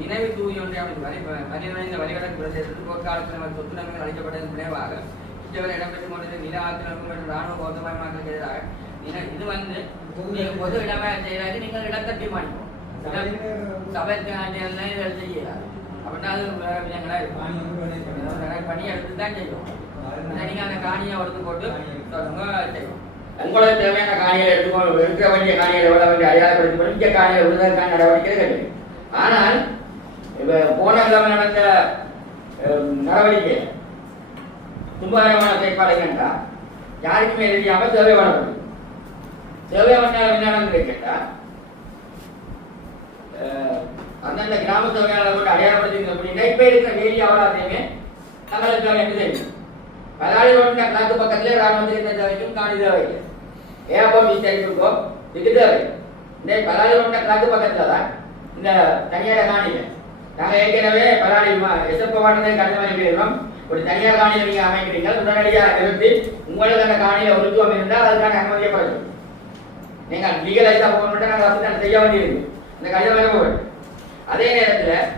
நினைவு தூவி ஒன்றை அமைத்து மனிதனின் வழிவடக்கு பிரதேசத்தில் போர்க்காலத்தில் அவர் சொத்துரிமைகள் அளிக்கப்பட்டதன் விளைவாக இச்சவரை இடம்பெற்றுக் கொண்டிருந்த நில ஆக்கிரமிப்பு மற்றும் ராணுவ பௌத்தமயமாக்கலுக்கு எதிராக இது வந்து பொது இடமே செய்யறாங்க. நீங்கள் இடத்தை தீர்மானிப்போம் சபைக்கு ஆண்டியல் செய்யலாம் அப்படின்னா அது வேற விஷயங்களா இருக்கும். பணி எடுத்து தான் செய்வோம். நீங்க அந்த காணியை எடுத்து போட்டு செய்வோம். உங்களுக்கு தேவையான காணியை எடுத்துக்கொண்டு இருக்க வேண்டிய காணியை எவ்வளவு வேண்டிய அடையாளப்படுத்தி மிக்க காணியை விடுவதற்கான நடவடிக்கை கிடையாது. ஆனால் போன கிழமை நடந்த நடவடிக்கை துன்பகரமான செயற்பாடு கேட்டா யாருக்குமே தெரியாம சேவை பண்ணப்படுது. சேவை பண்ண என்ன கேட்டா அந்தந்த கிராம சேவையாளர் கூட அடையாளப்படுத்தி அப்படின்னா இப்ப இருக்கிற வேலி அவராதையுமே தங்களுக்கு என்ன தெரியும். பலாளி ரோட்டின கிழக்கு பக்கத்திலே ராணுவத்திற்கு தேவைக்கும் காணி தேவைக்கு ஏர்போர்ட் விசாரிச்சிருக்கோம். இதுக்கு தேவை இந்த பலாளி ரோட்டின கிழக்கு பக்கத்துல தான் இந்த தனியார் காணியில நாங்கள் ஏற்கனவே பலாளி எசப்ப மாட்டத்தை கடிதம் அனுப்பிடுறோம். ஒரு தனியார் காணியை நீங்க அமைக்கிறீங்க உடனடியாக நிறுத்தி உங்களுக்கு அந்த காணியில ஒழுத்துவம் இருந்தால் அதுக்கான அனுமதியப்படுது. நீங்க லீகலைஸா போக மட்டும் நாங்கள் அப்படி செய்ய வேண்டியிருக்கு. இந்த கடிதம் அனுப்ப அதே நேரத்தில்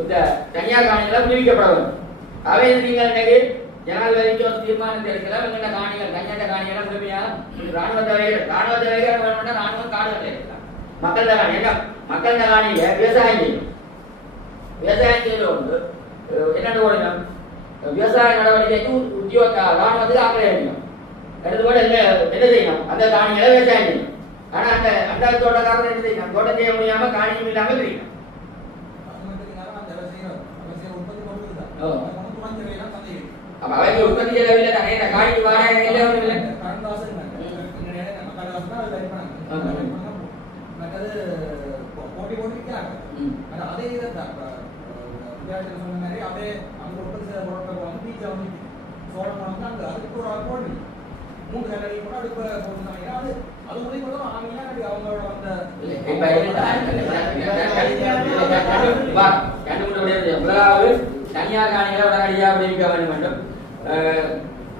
இந்த தனியார் காணிகளை விடுவிக்கப்பட வேண்டும். அவை நீங்கள் இன்னைக்கு ஜனாதிபதிக்கு ஒரு தீர்மானத்தை எடுக்கலாம். எங்கள்ட காணிகள் தனியார் காணிகளை முழுமையாக ராணுவ தேவைகள் வேணும்னா ராணுவ காடுகளை எடுக்கலாம். மக்கள் காணி என்ன மக்கள் காணியில விவசாயம் செய்யும். விவசாயம் செய்வது ஒன்று என்னென்ன ஓடணும் விவசாய நடவடிக்கைக்கு உத்தியோக ராணுவத்துக்கு ஆக்கிரமிக்க வேண்டும். எடுத்துக்கொண்டு என்ன செய்யணும் அந்த காணிகளை விவசாயம் செய்யணும். ஆனா அந்த அந்த தோட்டக்காரர் என்ன செய்யணும் தோட்டம் செய்ய முடியாம காணியும் இல்லாமல் இருக்கணும். அப்ப அவைக்கு உற்பத்தி செலவில் தானே இந்த காணிக்கு வாடகை இல்லை ஒன்றும் இல்லை. போட்டி போட்டிருக்கிறாங்க. அதே இதை சொன்ன மாதிரி அதே அங்க உற்பத்தி செய்த பொருட்கள் வந்து பீச்சா வந்து சோழம் வந்து அங்க அதுக்கு ஒரு போட்டி 3 கல்லறை கூட அடுப்பு போட்டுருந்தாங்க. அது அது உதவி கூட அவங்க அவங்களோட வந்த முதலாவது தனியார் காணிகளை உடனடியாக விடுவிக்க வேண்டும் என்றும்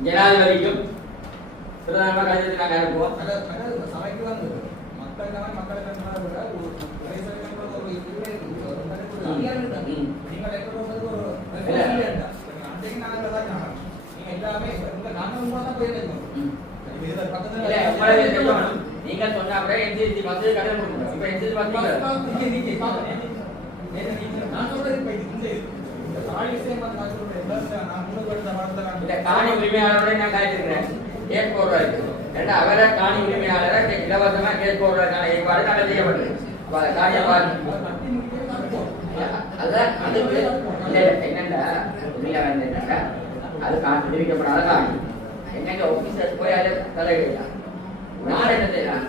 ஜனாதிபதிக்கும் பிரதம கடிதத்தை நாங்கள் அனுப்புவோம். சபைக்கு வந்து மக்களுக்கு நீங்க சொன்ன என்சிசி வந்து கடன் கொடுக்கணும். இப்ப என்சிசி காணி உரிமையாளரோட நான் காய்ச்சிருக்கிறேன். கேஸ் போடுறாரு ஏன்னா அவரை காணி உரிமையாளரை இலவசமா கேஸ் போடுறதுக்கான ஏற்பாடு நாங்கள் செய்யப்படுது. அதுதான் அதுக்கு என்னென்ன அது விடுவிக்கப்படாத காணி என்னங்க ஆபீசர் போய் அதை தலையிடலாம். நான் என்ன செய்யலாம்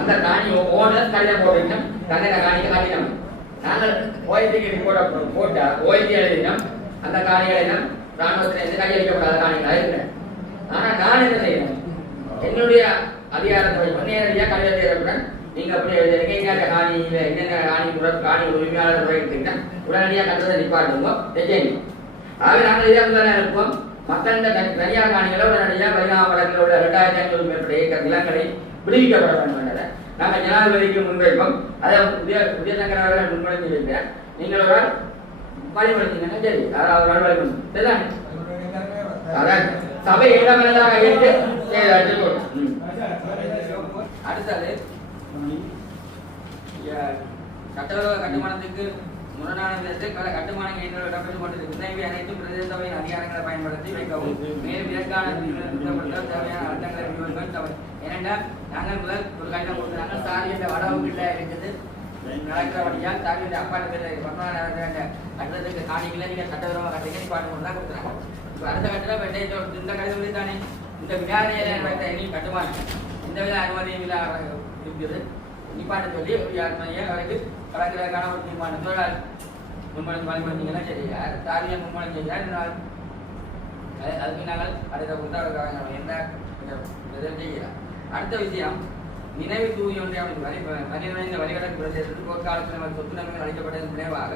அந்த காணி ஓனர் கடிதம் போடுறீங்க கண்ணன காணிக்கு காட்டினோம். நாங்கள் ஓய்வுக்கு போட்டா ஓய்வு எழுதினோம் அந்த காணிகளை ராணுவத்திலிருந்து கையளிக்கப்படாத காணிகளாக இருக்கிறேன். ஆனா நான் என்ன செய்யணும் என்னுடைய அதிகாரத்தை நேரடியாக கடிதத்தை எழுதுறேன். நீங்க அப்படி எழுதுறீங்க காணியில என்னென்ன காணி உரிமையாளர் முறையிட்டீங்கன்னா உடனடியாக கட்டத்தை நிப்பாட்டுங்க செய்யணும். ஆகவே நாங்கள் இதே முதல்ல அனுப்புவோம். மக்கள் இந்த தனியார் காணிகளை உடனடியாக பரிணாம வழக்கில் உள்ள 2500 மேற்பட்ட ஏக்கர் நிலங்களை விடுவிக்கப்பட வேண்டும் என்றதை நாங்கள் ஜனாதிபதிக்கு முன்வைப்போம். அதை உதயசங்கர் அவர்கள் முன்மொழிந்து இருக்கிறேன். நீங்கள் ஒரு வழிபடுத்தீங்கன்னா சரி அவர் வழிபடும் சரிதானே. அதான் சபை இடமெல்லாம் ஏற்று அடுத்தது சட்டவிரோத கட்டுமானத்துக்கு முரணான விதத்தில் பல கட்டுமானங்கள் இடம்பெற்றுக் கொண்டிருக்கின்றன. இவை அனைத்தும் பிரதேச சபையின் அதிகாரங்களை பயன்படுத்தி வைக்கவும் மேலும் இதற்கான தேவையான அர்த்தங்களை விநியோகிக்கவும். ஏனென்றால் நாங்கள் முதல் ஒரு கட்டம் கொடுத்தாங்க சாரி என்ற வடவுக்குள்ள இருக்குது நடக்கிறபடியால் சாரி என்ற அப்பாட்டு பேர் கட்டத்துக்கு காணிகளை நீங்கள் சட்டவிரோதமாக கட்டுங்க பாட்டு கொண்டு தான் கொடுத்துறாங்க. இப்போ அடுத்த கட்டத்தில் இந்த கடிதம் தானே இந்த விகாரையில வைத்த எண்ணி கட்டுமானம் இந்த வித அனுமதி விழா இருக்குது நிப்பாட்ட சொல்லி அனுமதியை வரைக்கும் கலக்கிறதுக்கான ஒரு தீர்மானம் தொழிலாளர் முன்மொழி வழிபடுத்தீங்கன்னா சரி தாரியை முன்மொழி செய்தால் அதுக்கு நாங்கள் அடுத்த புத்தகம் என்ன செய்யலாம். அடுத்த விஷயம் நினைவு தூவி ஒன்றை அமைத்து மனிதனின் வழிவடக்கு பிரதேசத்தில் போர்க்காலத்தில் சொத்துரிமைகள் அளிக்கப்பட்டதன் விளைவாக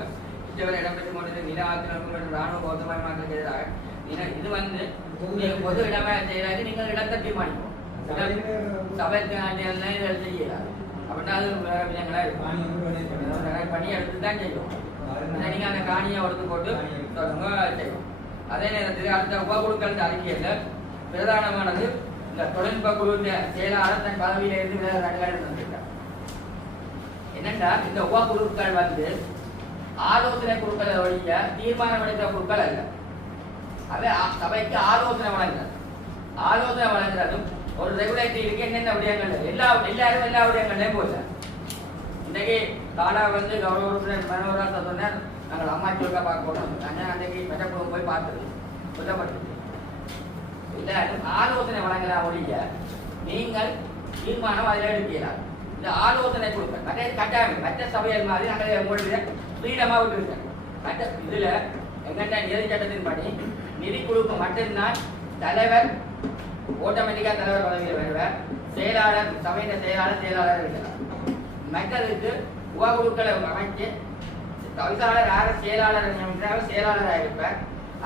இச்சவரை இடம்பெற்றுக் கொண்டிருந்த நில ஆக்கிரமிப்பு மற்றும் ராணுவ பௌத்தமயமாக்கலுக்கு எதிராக இது வந்து பொது இடமே செய்யறாங்க. நீங்கள் இடத்தை தீர்மானிப்போம் சபைக்கு ஆண்டியல் செய்யலாம். அப்படின்னா அது வேற விதங்களா இருக்கும். பண்ணி எடுத்து தான் செய்யும். நீங்க அந்த காணியை எடுத்து போட்டு செய்யும். அதே நேரத்தில் அடுத்த உபகுழுக்கள் அறிக்கையில் பிரதானமானது இந்த தொழில்நுட்ப குழுவின் செயலாளர் தன் பதவியில இருந்து வந்திருக்கார். என்னண்டா இந்த உபகுழுக்கள் வந்து ஆலோசனை குழுக்களை ஒழிய தீர்மானம் எடுக்கிற குழுக்கள் அல்ல. அவை சபைக்கு ஆலோசனை வழங்குறது. ஆலோசனை வழங்குறதும் ஒரு ரெகுலேட்டரிக்கு என்னென்ன விடயங்கள் எல்லாரும் எல்லா விடயங்கள்லையும் போயில. இன்றைக்கு காலா வந்து கௌரவ உறுப்பினர் மனோகரா சொன்னார், நாங்கள் அம்மாச்சியோட பார்க்க போனோம். நான் அன்றைக்கு மெட்டக்குழு போய் பார்த்தது சொல்லப்பட்டது. எல்லாரும் ஆலோசனை வழங்கலாம் ஒழிய நீங்கள் தீர்மானம் அதில் எடுக்கலாம். இந்த ஆலோசனை கொடுக்க மற்ற கட்டாயம் மற்ற சபைகள் மாதிரி நாங்கள் உங்களுடைய ஃப்ரீடமாக விட்டுருக்கேன். மற்ற இதில் எங்கள்கிட்ட நிதி சட்டத்தின் படி நிதி குழுக்கு மட்டும்தான் தலைவர் ஆட்டோமேட்டிக்காக தலைவர் பதவியில் வருவார். செயலாளர் சபையின் செயலாளர் இருக்கிறார். மற்றதுக்கு உபகுழுக்களை அமைச்சு தவிசாளர் யார செயலாளர் நியமிக்கிறார், செயலாளராக இருப்பார்.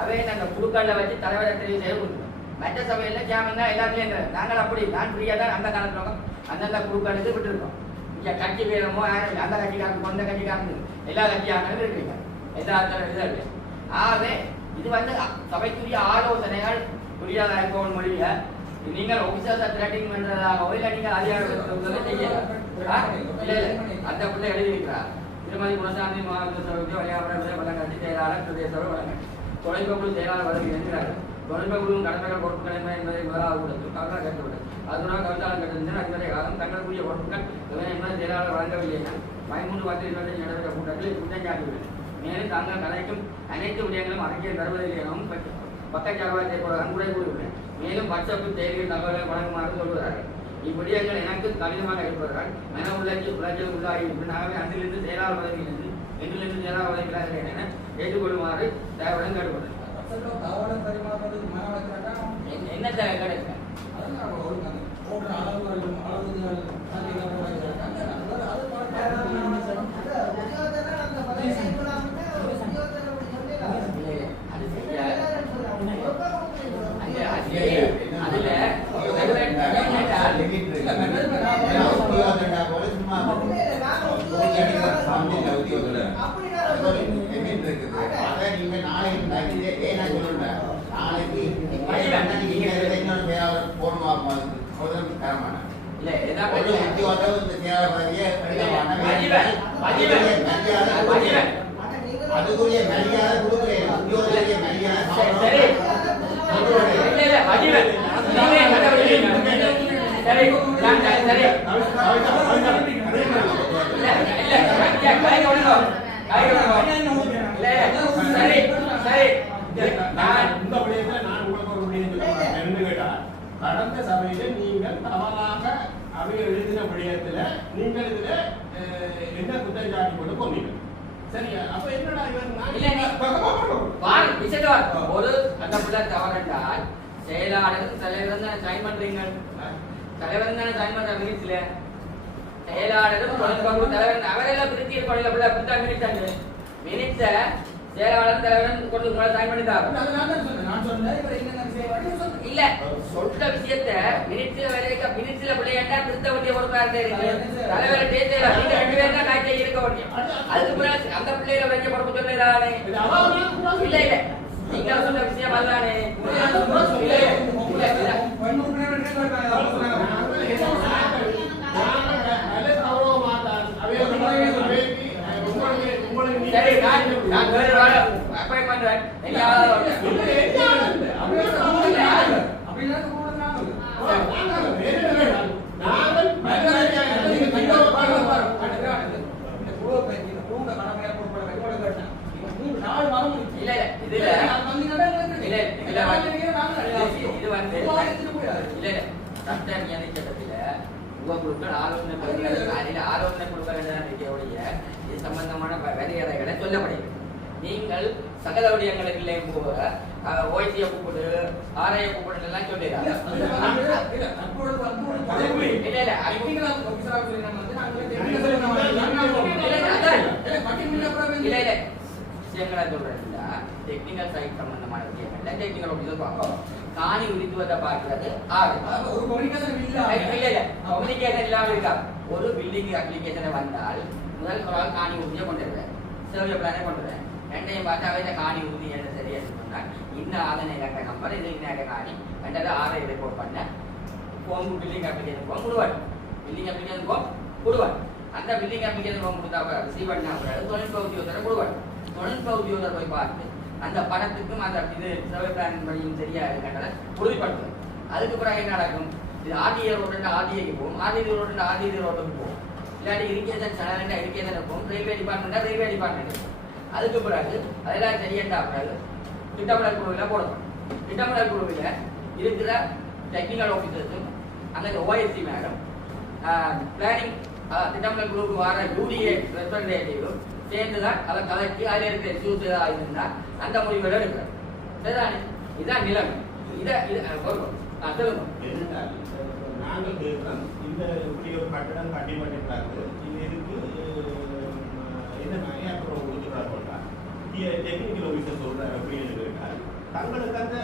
அவை அந்த குழுக்களில் வச்சு தலைவரை தெரிவு செய்ய கொடுக்கணும். மற்ற சபையில் கேமன் தான் எல்லாத்துலேயும் இருக்கிறார். நாங்கள் அப்படி நான் ஃப்ரீயாக தான் அந்த காலத்தில் அந்தந்த குழுக்களுக்கு விட்டுருக்கோம். இங்கே கட்சி பேரமோ யாரும் அந்த கட்சிக்காரங்க இந்த கட்சிக்காரங்க எல்லா கட்சியாங்களும் இருக்கீங்க. எல்லா இதில் ஆகவே இது வந்து சபைக்குரிய ஆலோசனைகள் புரியாத இருக்கவும் மொழிய நீங்கள் ஆஃபீஸர்ஸை த்ரெட்டிங் பண்ணுறதாகவோ இல்லை நீங்கள் அதிகாரம் செய்யலாம். அந்த பிள்ளை எழுதியிருக்கிறார். திருமதி குணசாந்தி மாவட்ட சபைக்கு வழியாளர் வழங்காட்சி செயலாளர் பிரதேசவர் வழங்காட்சி தொழில்நுட்ப செயலாளர் பதவி என்கிறார்கள். தொழில்நுட்ப கடமைகள் பொறுப்புகள் என்ன என்பதை முதலாக கூடத்தில் கவலை கேட்டுவிட்டது. அதனால் கவிதாளம் கேட்டிருந்தால் அதுவரை காலம் தங்களுக்குரிய பொறுப்புகள் என்பதை செயலாளர் வழங்கவில்லை. 13/10/25 நடைபெற்ற கூட்டத்தில் குற்றம் சாட்டியுள்ளது. மேலும் தாங்கள் கலைக்கும் அனைத்து விடயங்களும் அறிக்கையில் தருவதில்லை எனவும் பக்கச்சார்பாக அன்புரை கூறியுள்ளனர். மேலும் வாட்ஸ்அப்பில் தேர்வில் தகவலை வழங்குமாறு சொல்கிறார்கள். இவ்விடயங்கள் எனக்கு கடினமாக இருப்பதால் மன உளைச்சல் உள்ளாகிவிட்டு நாகவே அன்றிலிருந்து செயலாளர் பதவியிலிருந்து இன்றிலிருந்து செயலாளர் பதவியில் என ஏற்றுக்கொள்ளுமாறு தேவையுடன் கேட்டுக்கொண்டார். என்ன கிடைக்க அதுக்குரிய மரியாதை கொடுக்கிறேன். கடந்த சபையில நீங்கள் தவறாக அவைகள் எழுதின விடயத்துல நீங்கள் இதுல என்ன குற்றச்சாட்டு கொண்டு போனீங்க. சரியா? அப்ப என்னடா ஒரு அந்த பிள்ளை தவறென்றால் செயலாளர் தலைவர் தான் சைன் பண்றீங்க. தலைவர் தானே சைன் பண்ற மினிட்ஸ்ல செயலாளரும் தலைவர் அவரெல்லாம் பிரித்தி இருப்பாங்க. பிள்ளை பிரித்தா மினிட்ஸ் மினிட்ஸ செயலாளர் தலைவரும் கொண்டு சைன் பண்ணி தான் இல்ல சொல்ற விஷயத்த மினிட்ஸ்ல பிள்ளையாண்டா திருத்த வேண்டிய பொறுப்பாக இருக்கு. தலைவர் பேசல நீங்க 2 பேரும் தான் காய்ச்சல் இருக்க முடியும். அதுக்கு பிறகு அந்த பிள்ளைகளை வேண்டிய பொறுப்பு சொல்லலானே. இல்ல இல்ல நீங்க சொன்ன விஷயம் அதுதானே. சரி நான் வேற அப்பாய் பண்றேன். ஆலோசனை இது சம்பந்தமான வரையறைகளை சொல்லப்படுகிறது. நீங்கள் சகல விடயங்களிலேயும் போக ஓய்சியை கூப்பிடு ஆரையை கூப்பிடு எல்லாம் சொல்லிடுறாங்க. விஷயங்களை சொல்றதுல டெக்னிக்கல் சைட் சம்பந்தமான விஷயங்கள்ல டெக்னிக்கல் ஆஃபீஸர் பார்ப்போம். காணி உரித்துவதை பார்க்கிறது ஆறு. கம்யூனிகேஷன் இல்லாம இருக்கா. ஒரு பில்டிங் அப்ளிகேஷனை வந்தால் முதல் ஒரு ஆள் காணி உறுதியை கொண்டு வருவேன், சர்வே பிளானே கொண்டு வருவேன். ரெண்டையும் பார்த்து அவையில காணி உறுதி என்ன சரியா சொன்னால் இன்னும் ஆதனை கட்ட நம்பர் இது இன்ன காணி ரெண்டாவது ஆரை ரிப்போர்ட் பண்ண ஃபார்ம் பில்டிங் அப்ளிகேஷன் ஃபார்ம் கொடுவார். பில்டிங் அப்ளிகேஷன் ஃபார்ம் கொடுவார். அந்த பில்டிங் அப்ளிகேஷன் ஃபார்ம் கொடுத்தா ரிசீவ் பண்ண தொழில்நுட்ப உத்தியோகத்தரை கொடுவார். தொழில்நுட்ப உத்தியோகத்தர் போய் பார்த்து அந்த பணத்துக்கும் அந்த இது சர்வே பிளான் படியும் சரியா இருக்கின்றதை உறுதிப்படுத்தும். அதுக்கு பிறகு என்ன நடக்கும்? இது ஆர்டிஏ ரோடு ஆர்டிஏக்கு போகும், ஆர்டிஏ ரோடு ஆர்டிஏ ரோட்டுக்கு போகும், இல்லாட்டி இரிகேஷன் சேனல் இரிகேஷன் இருக்கும், ரயில்வே டிபார்ட்மெண்ட் ரயில்வே டிபார்ட்மெண்ட் இருக்கும். அதுக்கு பிறகு அதெல்லாம் சரியண்டா பிறகு திட்டமிடல் குழுவில் போடணும். திட்டமிடல் குழுவில் இருக்கிற டெக்னிக்கல் ஆஃபீஸர்ஸும் அங்கே ஓஎஸ்சி மேடம் பிளானிங் திட்டமிடல் குழுவுக்கு வர யூடிஏ ரெப்ரஸன்டேட்டிவும் சேர்ந்து தான் அதை கலக்கி அதில் இருக்கிற இஷ்யூஸ் ஏதாவது இருந்தால் அந்த முடிவுகளை எடுக்கிறார். சரிதானே? இதுதான் நிலைமை. இதை சொல்லுங்க. நாங்கள் கேட்கிறோம், இந்த இப்படி ஒரு கட்டடம் கட்டிப்பட்டிருக்காங்க, இதுக்கு என்ன அப்புறம் கொடுத்துருக்காங்க டெக்னிக்கல் ஆஃபீஸர் சொல்றாரு அப்படின்னு இருக்காரு. தங்களுக்கு அந்த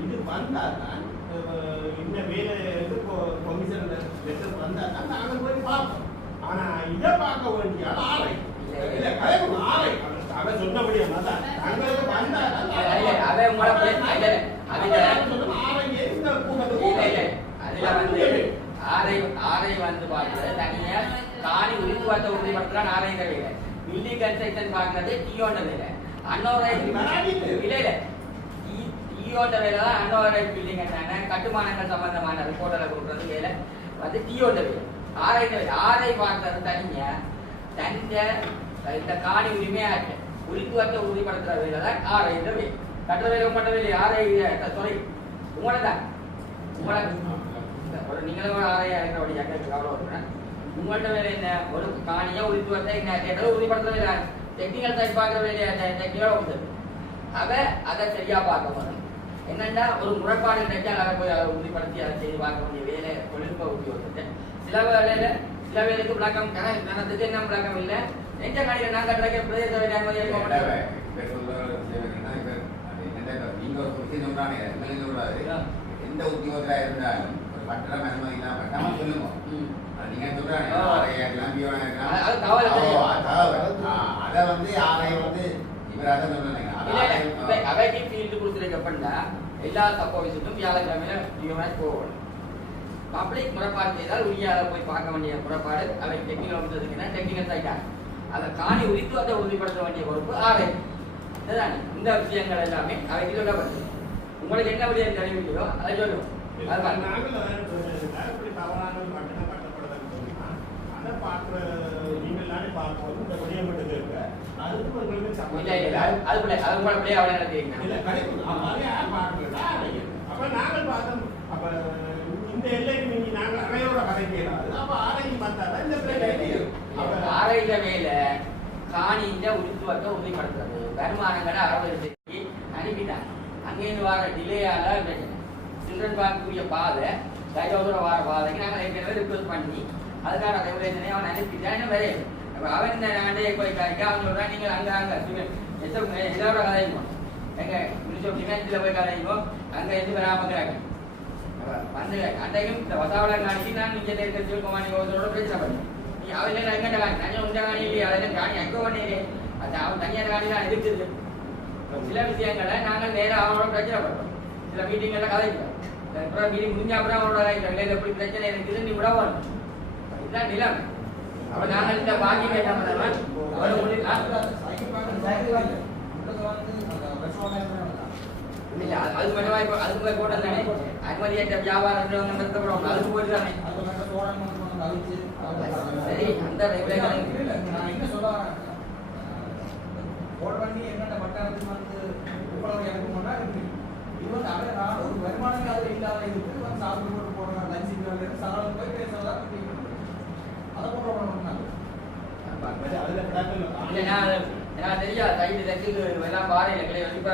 இது வந்தால் தான் இந்த வேலை கமிஷன் லெட்டர் வந்தால் தான் நாங்கள் போய் பார்ப்போம். ஆனா இதை பார்க்க வேண்டிய ஆலை ஆலை அவன் சொன்னபடியா தான் தங்களுக்கு வந்தால் ஆரை வந்து பார்க்கிறது தனியா காணி உரித்துவார்த்தை உறுதிப்படுத்துறான் ஆரை வேலை. பில்டிங் கன்ஸ்ட்ரக்ஷன் பார்க்கறது டிஓண்ட வேலை. அன்னோரைட் இல்ல இல்ல டிஓண்ட வேலை தான் அன்னோரைட் பில்டிங் கட்டுமானங்கள் சம்பந்தமான ரிப்போர்ட்டரை கொடுக்கறது வேலை வந்து டிஓண்ட வேலை. ஆரை வேலை ஆரை பார்க்கறது தனியா தந்த இந்த காணி உரிமையாட்டு உரித்துவார்த்தை உறுதிப்படுத்துற வேலை தான் ஆரை வேலை. கட்டுற வேலை உங்களோட வேலை ஆரை துறை உங்களோட தான் உங்களோட நீங்களும் ஒரு ஆரையா இருக்கிறபடி கவலை வருகிறேன். உங்கள்கிட்ட வேலை என்ன? ஒரு காணியை உறுதிப்படுத்த என்ன கேட்டது உறுதிப்படுத்த வேலை டெக்னிக்கல் சைட் பார்க்குற வேலையை டெக்னிக்கல் ஆஃபீஸர் அதை சரியா பார்க்க போகணும். என்னென்னா ஒரு முறைப்பாடு நினைச்சால் அதை போய் அதை உறுதிப்படுத்தி அதை செய்து பார்க்க வேண்டிய வேலை தொழில்நுட்ப உத்தியோகத்தை. சில வேலையில் சில வேலைக்கு விளக்கம் நடந்தது என்ன விளக்கம் இல்லை. எந்த காணியில் நாங்கள் கிடைக்கிற பிரதேச வேலை அனுமதி இருக்க மாட்டோம். எந்த உத்தியோகத்தராக இருந்தாலும் ஒரு பத்திரம் அனுமதி இல்லாம சொல்லுங்க. நீங்க சொல்றாங்க அதை வந்து ஆலை வந்து இவர் அதை சொன்னாங்க. அவைக்கு ஃபீல்டு கொடுத்துருக்கப்பட்டா எல்லா சப்போவிஸுக்கும் வியாழக்கிழமையில போகணும். பப்ளிக் முறைப்பாடு செய்தால் உரியாத போய் பார்க்க வேண்டிய முறைப்பாடு அவை டெக்னிக்கல் ஆஃபீஸர்ஸ்க்குன்னா டெக்னிக்கல் சைட்டாக அதை காணி உரித்து அதை உறுதிப்படுத்த வேண்டிய பொறுப்பு ஆலை. இதுதானே இந்த விஷயங்கள் எல்லாமே அவைக்கு சொல்லப்படுது. உங்களுக்கு என்ன விட தெரிவிக்கிறோ அதை சொல்லுவோம். ஆரையில வேலை காணியில உறுதிப்படுத்த உறுதிப்படுத்துறது வருமானங்களை அறவழி அனுப்பிட்டாங்க. அங்கேருந்து வர டிலேயால சில்ட்ரன் பார்க்கக்கூடிய பாதை கையோட வர பாதைக்கு நாங்கள் ஏற்கனவே ரிக்வஸ்ட் பண்ணி அதுக்கான ரெகுலேஷனை அவன் அனுப்பிட்டான். வேற அவன் இந்த நாண்டே போய் காய்க்க அவன் சொல்றான் நீங்கள் அங்கே இதோட கதைக்கும் எங்க முனிசிபல் டிமென்ஸில் போய் கதைக்கும் அங்கே எது வராமக்கிறாங்க வந்து அன்றைக்கும் இந்த வசாவளை காணிக்கு நான் இங்கே இருக்க சிவகுமாரி ஒருத்தரோட பிரச்சனை பண்ணேன். நீ அவன் எங்கிட்ட காணி நான் உண்ட காணி இல்லையே அதெல்லாம் காணி அங்கே பண்ணிடுறேன். அது அவன் தனியார் காணி தான் இருக்குது. சில விஷயங்களை நாங்கள் நேராக அவனோட பிரச்சனை பண்ணுறோம். சில மீட்டிங்கெல்லாம் கதைக்கிறோம். அப்புறம் மீட்டிங் முடிஞ்ச அப்புறம் அவனோட கதைக்கிறோம். எப்படி பிரச்சனை இருக்குது நீ விட வரணும். இதுதான் நிலம். அப்போ நாங்கள் இந்த பாக்கி கேட்டால் இல்ல அது மட்டும் அதுக்கு போய் போட்டது தானே அனுமதியற்ற வியாபாரம் நிறுத்தப்படும் அதுக்கு போயிட்டு தானே சரி அந்த நான் என்ன சொல்ல போட் பண்ணி என்னென்ன வட்டாரத்துக்கு வந்து உப்பளவு எனக்கு போனா இது வந்து அவரே நான் ஒரு வருமானமே அதில் இல்லாத இதுக்கு வந்து சாப்பிட்டு போட்டு போடுறாங்க லஞ்சுக்கு சாப்பிட போய் பேசுறதா அதை போடுறோம் நான் தெரியாது கைது லட்சுக்கு எல்லாம் பாறையில் இப்போ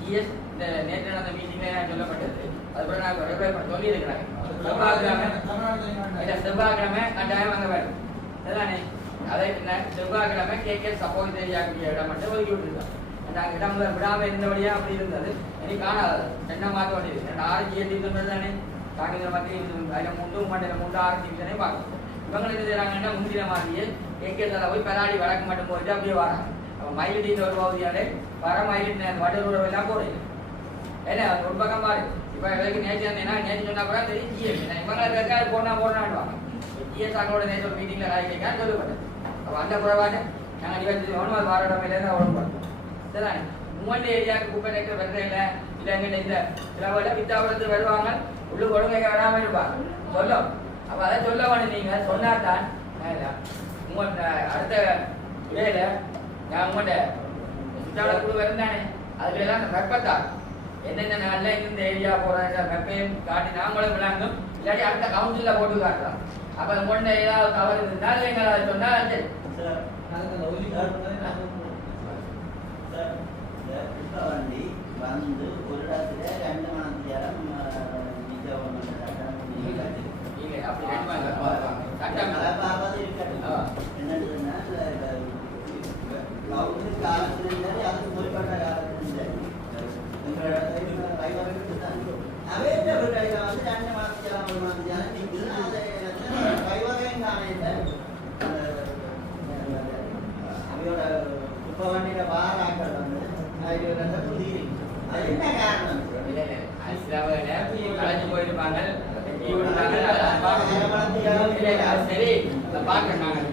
ஜிஎஸ் இந்த நேற்று நடந்த மீட்டிங்ல நான் சொல்லப்பட்டது அதுக்கப்புறம் நான் சொல்லியிருக்கிறேன் செவ்வாய்க்கிழமை கட்டாயம் அங்கே வேணும் அதுதானே அதை செவ்வாய்க்கிழமை கேட்க சப்போர்ட் தெரியாக்கூடிய இடம் மட்டும் ஒதுக்கி விட்டுருக்கோம். நாங்கள் இடம் விடாமல் இருந்தபடியா அப்படி இருந்தது எனக்கு காணாது என்ன மாற்ற வேண்டியது 6 ஜிஎஸ்டி சொன்னது தானே காங்கிரஸ் மக்கள் அதில் 3 6 டிவிஷனே பார்க்கணும். இவங்க என்ன செய்யறாங்கன்னா முந்தின மாதிரியே கேட்கறதால போய் பராடி வழக்கு மட்டும் போயிட்டு அப்படியே வராங்க. அப்போ மயிலிட்டின்னு ஒரு பகுதியாலே வர மயிலிட்டு வடலூர் எல்லாம் போடுது. ஏன்னா ஒரு பக்கம் பாரு இப்போ இவருக்கு நேற்று நேற்று சொன்னா கூட தெரியும் ஜிஎஸ் இவங்க இருக்கா போடனாடுவாங்க. ஜிஎஸ் அவங்களோட நேற்று ஒரு மீட்டிங்ல கேட்கான்னு சொல்லப்பட்டது. அப்போ அந்த குறைபாடு நாங்கள் 21 வாரடமையிலேருந்து அவ்வளோ பார்த்தோம். சரிதானே உங்கள்ட்ட ஏரியாவுக்கு குப்பை டேக்டர் வருது இல்லை இல்லை எங்கிட்ட இந்த சில வேலை வித்தாபுரத்து வருவாங்க உள்ளு ஒழுங்கைக்கு வராமல் இருப்பாங்க சொல்லும். அப்போ அதை சொல்ல வேணும் நீங்கள் சொன்னாதான் உங்கள்கிட்ட அடுத்த இடையில நான் உங்கள்கிட்ட சுற்றாட குழு இருந்தானே அதுல எல்லாம் வெப்பத்தா என்னென்ன நாளில் இந்த ஏரியா போகிற வெப்பையும் காட்டி நாமளும் விளாங்கும் இல்லாட்டி அடுத்த கவுன்சிலில் போட்டு காட்டுறோம். அப்போ உங்கள்கிட்ட ஏதாவது தவறு இருந்தால் நீங்கள் அதை சொன்னால் சரி. வண்டி வந்து ஒரு இடத்துல 2 மணி நேரம் அதுக்கு முறைப்பட்ட காலத்தில் அவே வந்து 2 மாதம் 1 மாதம் நிற்குது. அதை கைவகையும் காணையில் அவையோட குப்பை வண்டியில வாராக்கள் வந்து அது என்ன காரணம்? கலைஞ்சு போயிருப்பாங்க சரி பார்க்கணும் நாங்கள்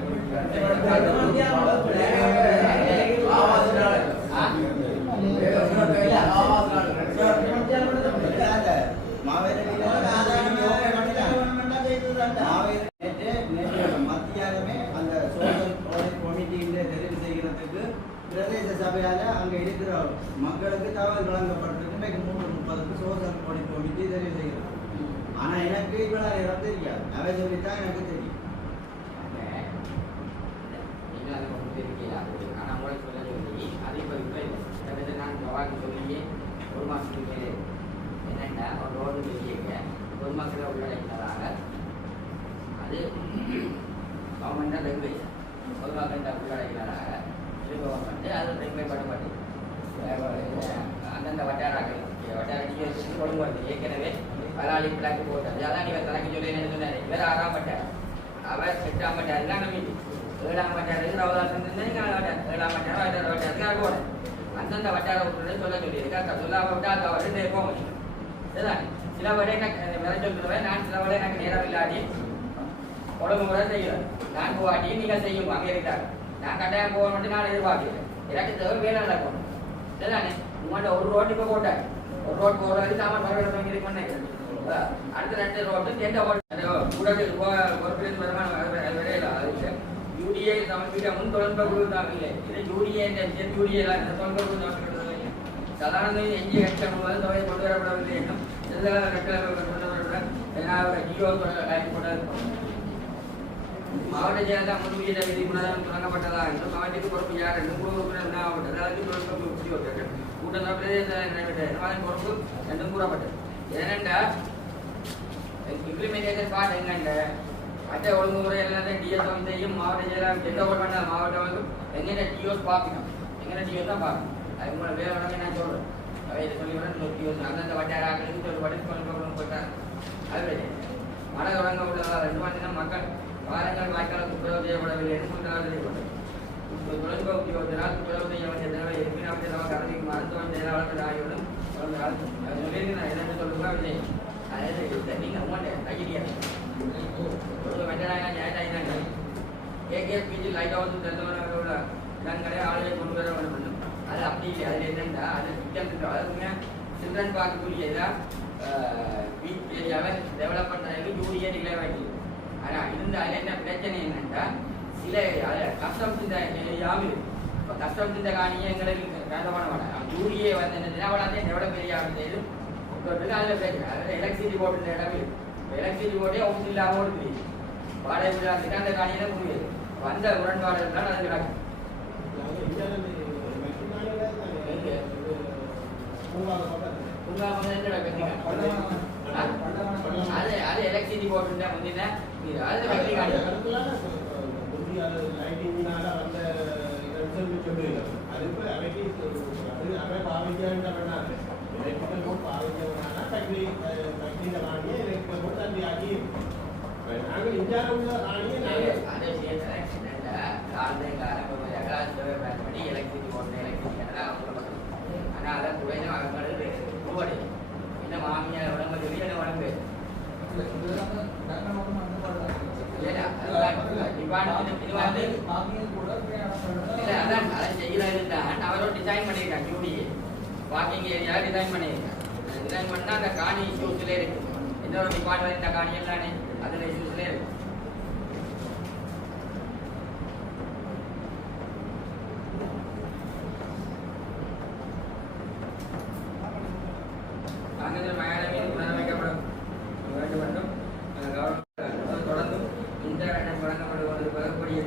மத்தியாகமே அந்த சோஷியல் கமிட்டியில் தெரிவு செய்கிறதுக்கு பிரதேச சபையால் அங்கே இருக்கிற மக்களுக்கு தகவல் வழங்கப்பட்டிருக்கு. இன்றைக்கு 3:30க்கு சோஷியல் கமிட்டி தெரிவு செய்கிறது. ஆனால் எனக்கு இவ்வளோ நேரம் தெரியாது. அவை சொல்லித்தான் எனக்கு தெரியும். ஆனால் உங்களை சொல்ல சொல்லி அதே இப்போ நான் ஜவாக்கு சொல்லியே 1 மாதத்துக்கு மேலே என்னென்னா ஒரு ரோடு வெளியேங்க 1 மாதத்தில் உள்ளடக்கினதாக அது கவர்மெண்ட் ரெகுலேஷன் பொதுவாக உள்ளடக்கினதாக இது கவர்மெண்ட் அது ரெகுலேட் பண்ணப்பட்டு அந்தந்த வட்டாரங்கள் வட்டார டிஎஸ் கொண்டு வருது. ஏற்கனவே பலாளி பிளாக்கு போட்டது அதான் நீங்கள் தலைக்கு சொல்லி என்ன சொன்னார் இவர் 6ஆம் வட்டார் அவர் 8ஆம் வட்டார் எல்லாம் நம்பிட்டு 7ஆம் வட்டாருக்கு ரவதாசன் 7ஆம் வட்டாரம் வட்டாரத்துக்கு அது போட அந்தந்த வட்டார விட்டு சொல்ல சொல்லியிருக்கா சொல்லாம விட்டா அதை அவர்கிட்ட போக முடியும். சரிதான் சில விட எனக்கு வேற சொல்லுவேன் நான் சில விட எனக்கு நேரம் இல்லாட்டி உடம்பு முறை செய்கிறேன். நான் போவாட்டி நீங்கள் செய்யும் அங்கே இருக்கிறாங்க நான் கட்டாயம் போகணும்னு நான் எதிர்பார்க்கிறேன். எனக்கு தவிர வேலை நடக்கணும். சரிதானே உங்கள்கிட்ட ஒரு ரோட்டு இப்போ போட்டாங்க ஒரு ரோட் போகிற வரைக்கும் சாமான் வரவேற்க இது பண்ணேன். அடுத்த 2 ரோட்டு எந்த கூடத்தில் பொறுப்பிலிருந்து வருமான விரையில அதுக்கு யூடிஏ சமர்ப்பிக்க முன் தொழில்நுட்ப குழு தான் இல்லை இது யூடிஏ யூடிஏ தொழில்நுட்ப குழு சமர்ப்பிக்கிறது சாதாரண எஞ்சி எக்ஸ்ட்ரா தொகை கொண்டு வரப்படவில்லை என்றும் எல்லா கொண்டு வரப்பட ஜியோ கொண்டு மாவட்ட செயலகம் முன்வீத விதிமுறைகள் தொடங்கப்பட்டதா என்றும் மாவட்டத்துக்கு பொறுப்பு யார் என்றும் குழு உறுப்பினர் வினாவப்பட்டது அதற்கு தொழில்நுட்ப உத்தியோகர்கள் கூட்டம் பிரதேச நிறைவேற்ற அதன் பொறுப்பு என்றும் கூறப்பட்டது. ஏனென்றால் இம்ப்ளிமெண்டேஷன் பார்ட் எங்கெங்க மற்ற ஒழுங்குமுறை எல்லாத்தையும் டிஎஸ் செய்யும் மாவட்ட செயலகம் எந்த ஒரு பண்ண மாவட்டம் எங்கே டிஓஸ் பார்க்கணும் எங்கே டிஓஸ் தான் பார்க்கணும். அது உங்களை வேலை உடனே நான் சொல்கிறேன் அவை சொல்லி விட டிஓஸ் அந்தந்த வட்டார ஆக்களுக்கு ஒரு படிப்பு கொண்டு போயிட்டாங்க. அது மழை தொடங்க உள்ளதால் 2 மாதம் மக்கள் வாரங்கள் வாய்க்கால துப்புரவு செய்யப்படவில்லை என்று செய்யப்பட்டது. தொழில்நுட்ப உத்தியோகத்தினால் துப்புரவு செய்ய வேண்டிய தேவை இருப்பினும் கல்வி மருத்துவ செயலாளர் ஆகியோரும் சொல்லியிருக்கேன் என்னென்னு சொல்லுங்க விஜய் அதாவது நீங்கள் உங்கள்கிட்ட ஐடியா மெட்டடாக ஞாயிற்றாங்க கேகேஎஸ்பிஜி லைட் ஹவுஸ் தெரிஞ்சவர்களோட இடங்களை ஆளுகளை கொண்டு வர வேண்டும். அது அப்படி இல்லை அதில் என்னென்னா அது திட்டம் அதுக்குமே சில்ட்ரன் பார்க்கக்கூடிய இதாக பீச் ஏரியாவை டெவலப் பண்ணுறதுக்கு யூரியா டிக்ளேர் ஆகிடுது. ஆனால் இருந்த அதில் என்ன பிரச்சனை என்னென்னா சில கஸ்டம்ஸ் இந்த ஏரியாவும் இருக்குது. இப்போ கஸ்டம்ஸ் இந்த காணியை எங்களுக்கு கண்ட பண்ண மாட்டாங்க யூரியை வந்து என்ன அவளாத்தையும் டெவலப் ஏரியாவும் செய்து அதில் பிரச்சனை அதில் எலக்ட்ரிசிட்டி போர்டு இடம் இருக்குது. இப்போ எலக்ட்ரிசிட்டி போர்டே ஹவுஸ் இல்லாமல் இருக்குது வாடகை விழாத்துக்கு அந்த காணியில் முடியாது வந்த முரண்பாடுகள் தான் அது கிடக்கும். அது எலக்ட்ரிசிட்டி போர்டு முந்தின அது வெற்றி காணி நாங்கள் இந்தியாவில் உள்ள காணியை நாங்கள் அதே விஷயத்துல என்னன்னா காரணம் பண்ணி எலக்ட்ரிசிட்டி போட்டு எலக்ட்ரிசிட்டி அவங்கள ஆனா அதை குறைஞ்ச அவங்களுக்கு ரூபாய் என்ன மாமியார் உடம்பு சொல்லி என்ன உடம்பு அவரோட டிசைன் பண்ணியிருக்காங்க யூடிஏ வாக்கிங் ஏரியா டிசைன் பண்ணியிருக்காங்க டிசைன் பண்ணா அந்த காணி இஷ்யூஸ்ல இருக்கு இன்னொரு டிபார்ட்மெண்ட் இந்த காணி எல்லாமே அதுல இஷ்யூஸ்ல இருக்கு காங்கிரஸ் மயானவில் புனரமைக்கப்படும் வேண்டும் என்றும் தொடர்ந்து இன்டர்நெட் வழங்கப்படுவது பெறக்கூடிய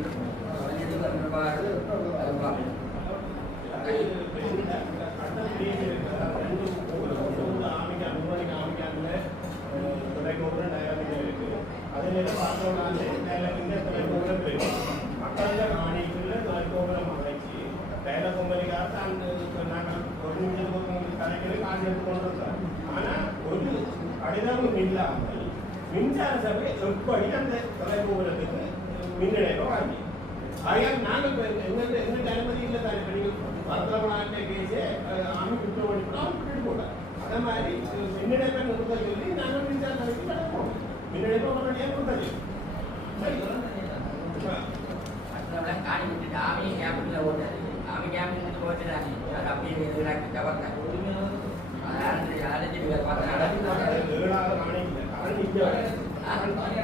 இல்லாமல் மின்சார சபை எப்படி அந்த தொலைபோகிறதுக்கு மின் இணைப்பை வாங்கி ஆகையால் நாங்கள் எங்களுக்கு அனுமதி இல்லை தானே நீங்கள் வர்த்தகமான கேஸே ஆமி குற்றம் பண்ணிட்டு போட்டார் அதே மாதிரி மின் இணைப்பை நிறுத்த சொல்லி நாங்கள் மின்சார சபைக்கு போனோம் மின் இணைப்பை உடனடியாக கொடுத்தது காணி விட்டுட்டு ஆமி கேம்பில் ஓட்டாது ஆமி கேம்பில் ஓட்டுறாங்க அது அப்படியே எதிராக கவர்ந்தாங்க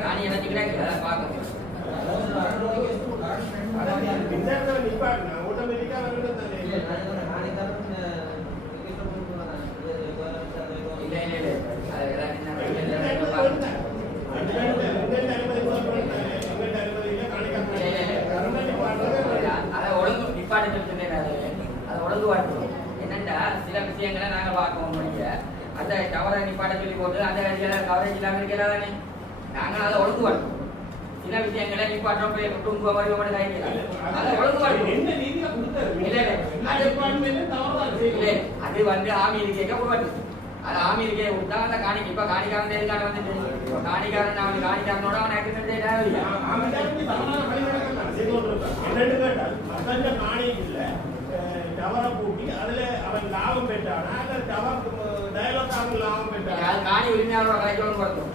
காணி இணைச்சிக்கிறாங்க அதை பார்க்கணும் அதை ஒழுங்கு நிப்பாட்டு சொன்னேன் அதை ஒழுங்கு வாட்டுவோம் என்னண்டா சில விஷயங்களை நாங்கள் பார்க்கவும் முடியல அந்த டவரை நிப்பாட்ட சொல்லி போட்டு அந்த கவரேஜ் இல்லாமல் இருக்கிறதானே நாங்கள் அதை ஒழுங்கு வாட்டுவோம் சில விஷயங்களை நிப்பாட்டம் போய் குடும்ப வருவோட அதை ஒழுங்கு வாட்டுவோம் அது வந்து ஆமி இருக்கைக்கு போட்டு அது ஆமி இருக்கையை விட்டா அந்த காணிக்கு இப்ப காணிக்காரன் எதுக்கான வந்துட்டு காணிக்காரன் அவன் காணிக்காரனோட அவன் ஆக்சிடென்ட் டவரை பூட்டி அதுல அவன் லாபம் பெற்றானா அல்ல டவர் டயலாக் அவன் லாபம் பெற்றானா அது காணி உரிமையாளரோட கலைக்கணும் பார்த்தோம்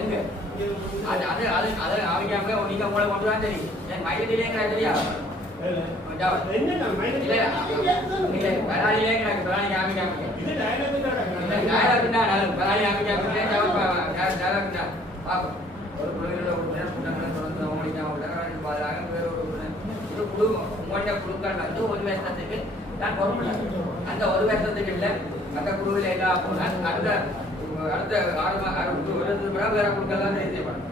எங்க அது அது அது அது அவங்க நீங்க உங்களை கொண்டு தான் தெரியும் என் மைலடிலேங்கிற தெரியா ஒரு குழுக்கள் வந்து ஒரு வருஷத்துக்கு நான் வர முடியும் அந்த ஒரு வருஷத்துக்கு இல்லை அந்த குழுவில் எல்லாம் போனால் அடுத்த அடுத்த 6 வருஷத்துக்கு பிறகு வேற குழுக்கள் தான் செய்யப்படும்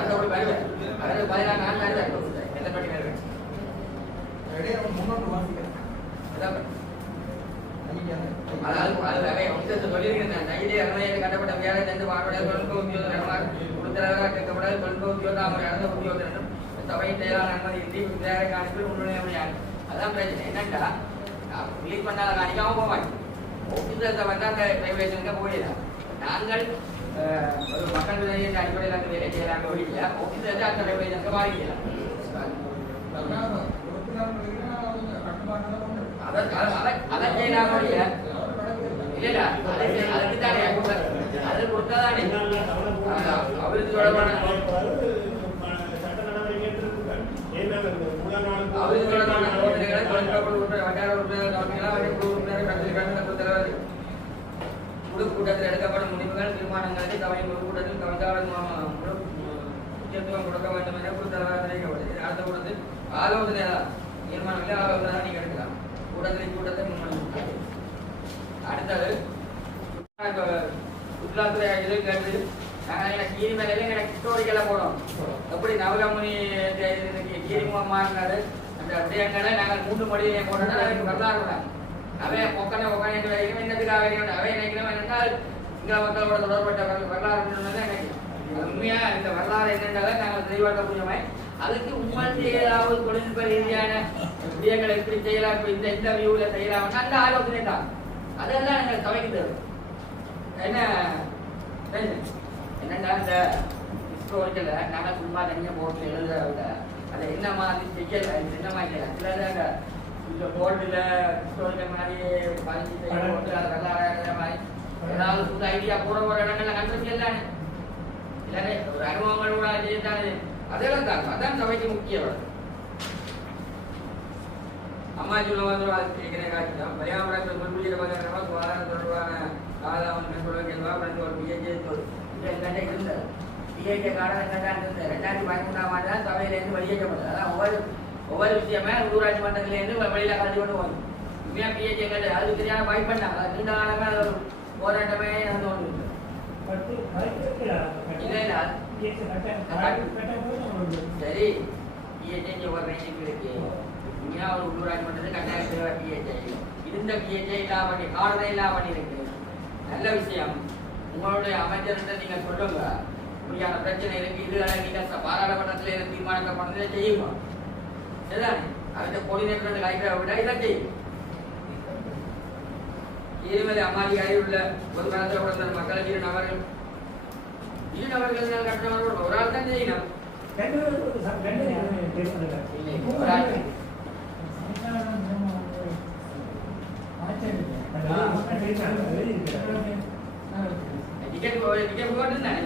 அந்த ஒரு வருவேன் அதாவது 16 நாள் எந்த பண்ணி வருவேன் கட்டப்பட்ட வேலை தந்து தொழில்நுட்ப உத்தியோகர் கொடுத்ததாக கேட்கப்படாத தொழில்நுட்ப உத்தியோகம் அவர் நடந்த உத்தியோகத்தினரும் சபையின் செயலாளர் அனுமதி வேற காணிகள் முன்னுரிமை அதான் பிரச்சனை என்னண்டா ரிலீஸ் பண்ணாத காணிக்காம போவாங்க ஆஃபீஸர்ஸை வந்து அந்த ரெகுலேஷனுக்கு போயிடலாம் நாங்கள் ஒரு மக்கள் விளையாட்டு அடிப்படையில் அந்த வேலை செய்யலாம் ஒழிய ஆஃபீஸர்ஸ் அந்த ரெகுலேஷனுக்கு மாறிக்கலாம் அதை செய்யலாம் ஒழிய இல்ல அதுக்கு தானே அது கொடுத்தாதானே அவருக்கு தொடர்பான அவருக்கு தொடர்பான யோசனைகளை வட்டார குழு கூட்டத்தில் எடுக்கப்படும் முடிவுகள் தீர்மானங்களுக்கு சபையின் குழு கூட்டத்தில் கவனிக்காமல் முக்கியத்துவம் கொடுக்க வேண்டும் என குழு தலைவர் தெரிவிக்கப்பட்டது அடுத்த கூட்டத்தில் ஆலோசனை தீர்மானங்களை ஆலோசனை நீங்க எடுக்கலாம் கூட்டத்தை முன்மொழி அடுத்தது சுற்றுலாத்துறை இது கேட்டு நாங்கள் கீரி மேலே எனக்கு ஹிஸ்டோரிக்கெல்லாம் போனோம் எப்படி நவகமுனி கீரிமுகம் மாறினாரு அந்த விடயங்களை நாங்கள் 3 மொழியை போட்டோம்னா எனக்கு வரலாறு அவன் ஒக்கனை வரைக்கும் என்னதுக்காக அவை நினைக்கிறோம் என்றால் சிங்கள மக்களோட தொடர்பட்ட வரலாறு நினைக்கிறோம் உண்மையா இந்த வரலாறு என்னென்றாலும் நாங்கள் தெளிவாக்க முடியாமல் அதுக்கு உண்மைக்கு ஏதாவது தொழில்நுட்ப ரீதியான விடயங்களை எப்படி செய்யலாம், இப்ப இந்த வியூல செய்யலாம், அந்த ஆலோசனை தான். அதெல்லாம் எங்கள் சபைக்கு தேவை. என்ன என்னன்னா இந்த ஹிஸ்டோரிக்கல நாங்கள் சும்மா தனியாக போட்டு எழுதுறத விட அதை என்ன மாதிரி செய்யல, என்ன மாதிரி சில இந்த போர்டில் ஹிஸ்டோரிக்கல் மாதிரி பதிஞ்சு செய்ய போட்டு அதை வரலாறு மாதிரி ஏதாவது புது ஐடியா போட போற இடங்கள்ல கண்டுபிடிக்கலானே இல்லைன்னு ஒரு அனுபவங்களோட செய்யத்தானே அதெல்லாம் தான். அதான் சபைக்கு முக்கியம். அம்மா சொல்ல வந்து கேட்கிற காட்சி தான் பரியாமரத்தில் குறிப்பிட்ட பகிர்ந்தவா சுகாதாரம் தொடர்பான காலம் மேற்கொள்வா ஒரு பிஹெச்ஏ எங்கிட்ட இருந்தது. பிஹெச்ஏ காலம் எங்கிட்ட இருந்தது. 2013ஆம் ஆண்டு தான் சபையிலேருந்து வெளியேற்றப்பட்டது. அதான் ஒவ்வொரு விஷயமே ஊராட்சி மன்றத்திலேருந்து வெளியில கலந்து கொண்டு போகணும். உண்மையா பிஹெச்ஏ எங்கிட்ட அது சரியான வாய்ப்பு பண்ணாங்க. அது நீண்ட காலமாக ஒரு போராட்டமே நடந்து கொண்டு சரி. பிஹெச்ஏ ஒரு நைட்டுக்கு இருக்கு. உண்மையா ஒரு உள்ளூராட்சி மன்றத்துக்கு கட்டாயம் தேவை பிஹெச்ஏ. இருந்த பிஹெச்ஏ இல்லாம பண்ணி காலத்தை இல்லாம பண்ணியிருக்கு. நல்ல விஷயம். உங்களுடைய அமைச்சர்கிட்ட நீங்க சொல்லுங்க, இப்படியான பிரச்சனை இருக்கு, இதுகளை நீங்க பாராளுமன்றத்தில் இருந்து தீர்மானிக்கப்படுறதை செய்யுங்க. சரிதானே? அதை கோஆர்டினேட்டர் கலைக்கிறத விட இதை செய்யும். இருமலை அம்மாதிரி உள்ள ஒரு காலத்தில் உள்ள மக்கள் ஈரநபர்கள் கட்டணம் ஒரு ஆள் தான் செய்யணும். டிக்கெட் போட்டு தானே